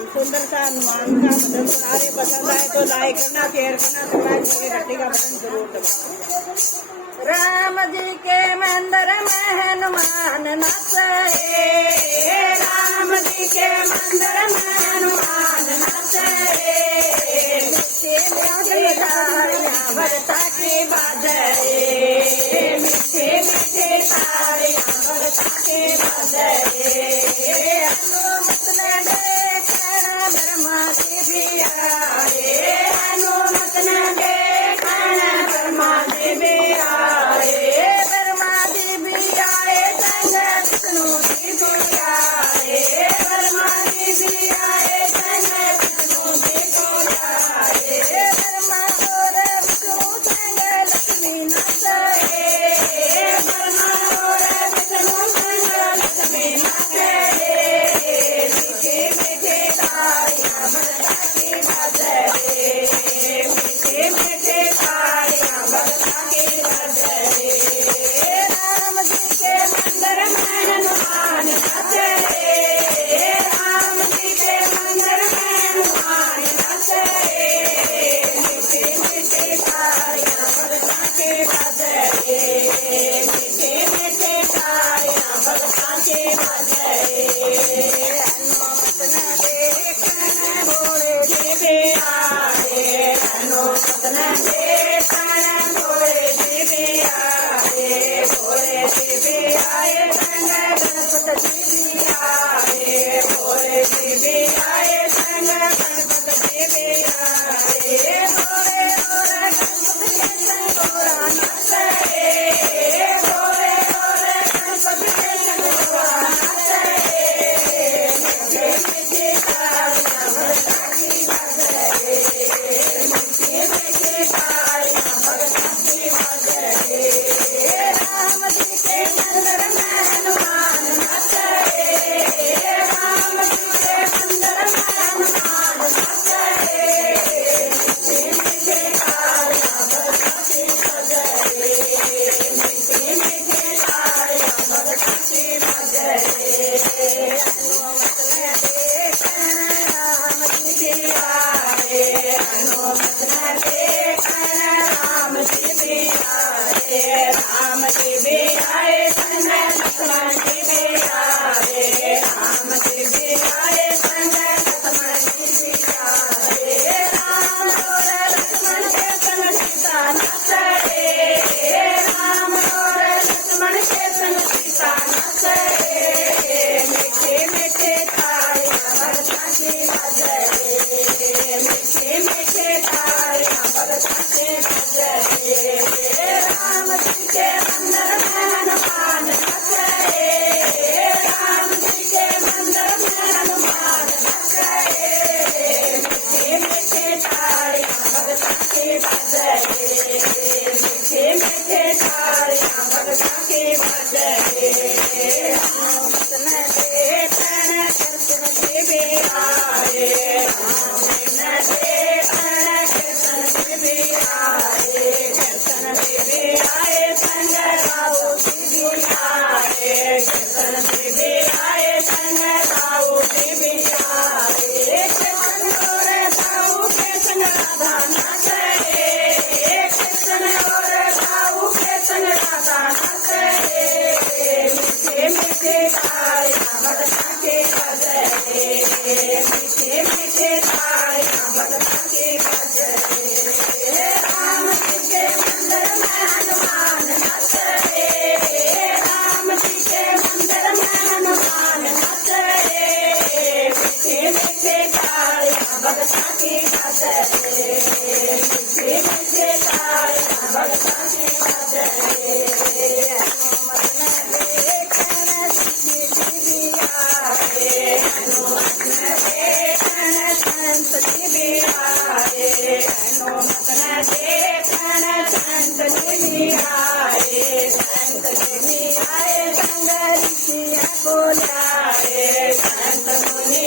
सुंदर सा हनुमान का मतलब सारे पसंद आए तो लाइक करना, शेयर करना, सब्सक्राइब करके घंटी का बटन जरूर दबाना। राम जी के मंदिर में हनुमान नाचे, राम जी के मंदिर में हनुमान नाचे, बरता के बाजे, मीठे मीठे तालियां बरता के बाजे। हनुमत ने देखना ब्रह्मा जी भी आए, हनुमत ने देखना ब्रह्मा जी भी आए, ब्रह्मा जी भी आए संग विष्णु जी भी आए, ब्रह्मा जी भी आए संग विष्णु जी भी आए, ब्रह्मा और विष्णु संग लक्ष्मी नाचे, ब्रह्मा और विष्णु संग लक्ष्मी नाचे। मीठे मीठे तालियां बरता के बाजे, मीठे मीठे तालियां बरता के बाजे। राम जी के मंदिर में हनुमान नाचे, राम जी के मंदिर में हनुमान नाचे, मीठे मीठे तालियां बरता के बाजे, मीठे मीठे तालियां बरता के बाजे। हनुमत ने देखना भोले जी भी आए, हनुमत ने देखना भोले जी भी आए, भोले जी भी आए संग गणपत जी भी आए, भोले जी भी आए संग गणपत जी भी आए, भोले और गणपत के संग गोरा नाचे, भोले और गणपत के संग गोरा नाचे। मीठे मीठे तालियां बरता के बाजे, मीठे मीठे तालियां बरता के बाजे। राम जी के मंदिर में हनुमान नाचे, राम जी के मंदिर में हनुमान नाचे, मीठे मीठे तालियां बरता के बाजे, मीठे मीठे तालियां बरता के बाजे। हनुमत ने देखना राम जी भी आए, हनुमत ने देखना राम जी भी आए, राम जी भी आए संग लक्ष्मण जी भी आए, राम जी भी आए संग लक्ष्मण जी भी आए, राम और लक्ष्मण के संग सीता नाचे, राम और लक्ष्मण के संग सीता नाचे। मीठे मीठे तालियां बरता के बाजे, मीठे मीठे तालियां बरता के बाजे। राम जी के मंदिर में हनुमान नाचे, राम जी के मंदिर में हनुमान नाचे, मीठे मीठे तालियां बरता के बाजे, मीठे मीठे तालियां बरता के बाजे। हनुमत ने देखना कृष्ण जी भी आए, हनुमत ने देखना कृष्ण जी भी आए, कृष्ण जी भी आए संग राहु जी भी आए, कृष्ण जी भी आए संग राहु जी भी आए, कृष्ण और राहु के संग राधा नाचे, कृष्ण और राहु के संग राधा नाचे। मीठे मीठे तालियां बरता के बाजे, मीठे मीठे तालियां बरता के बाजे। राम जी के मंदिर में हनुमान नाचे, राम जी के मंदिर में हनुमान नाचे, मीठे मीठे तालियां बरता के बाजे, मीठे मीठे तालियां बरता के बाजे। हनुमत ने देखना सिद्धि जी भी आए, हनुमत ने देखना संत जी भी आए, हनुमत ने देखना संत जी भी आए, संत जी भी आए संग ऋषियों को लाए, संत मुनि